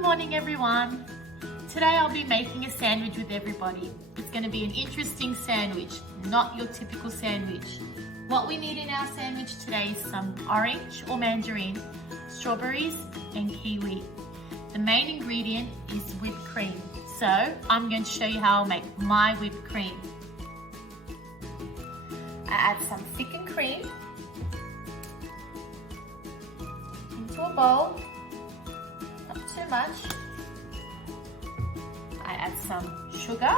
Good morning everyone. Today I'll be making a sandwich with everybody. It's going to be an interesting sandwich, not your typical sandwich. What we need in our sandwich today is some orange or mandarin, strawberries and kiwi. The main ingredient is whipped cream. So I'm going to show you how I'll make my whipped cream. I add some thickened cream into a bowl. Not too much. I add some sugar.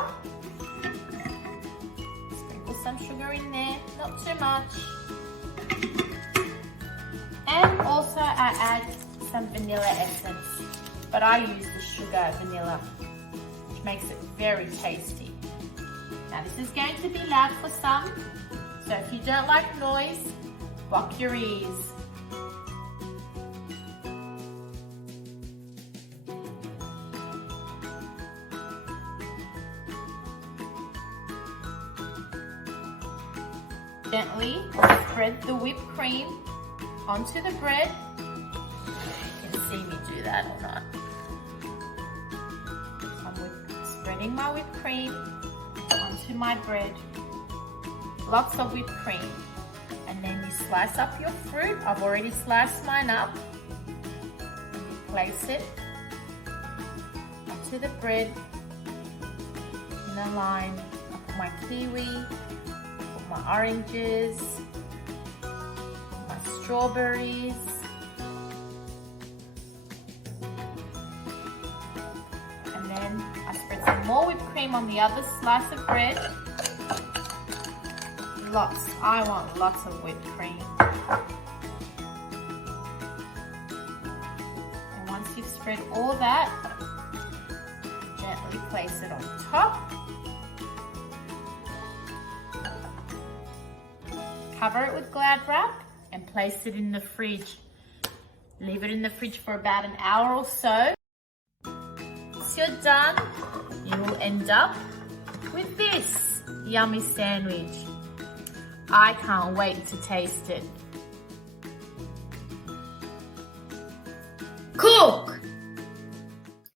Sprinkle some sugar in there, not too much. And also I add some vanilla essence, but I use the sugar vanilla, which makes it very tasty. Now this is going to be loud for some, so if you don't like noise, block your ears. Gently spread the whipped cream onto the bread. You can see me do that or not. So I'm spreading my whipped cream onto my bread. Lots of whipped cream. And then you slice up your fruit. I've already sliced mine up. And you place it onto the bread in a line. I put my kiwi, my oranges, my strawberries, and then I spread some more whipped cream on the other slice of bread. I want lots of whipped cream. And once you've spread all that, gently place it on top. Cover it with Glad wrap and place it in the fridge. Leave it in the fridge for about an hour or so. Once you're done, you will end up with this yummy sandwich. I can't wait to taste it. Cool!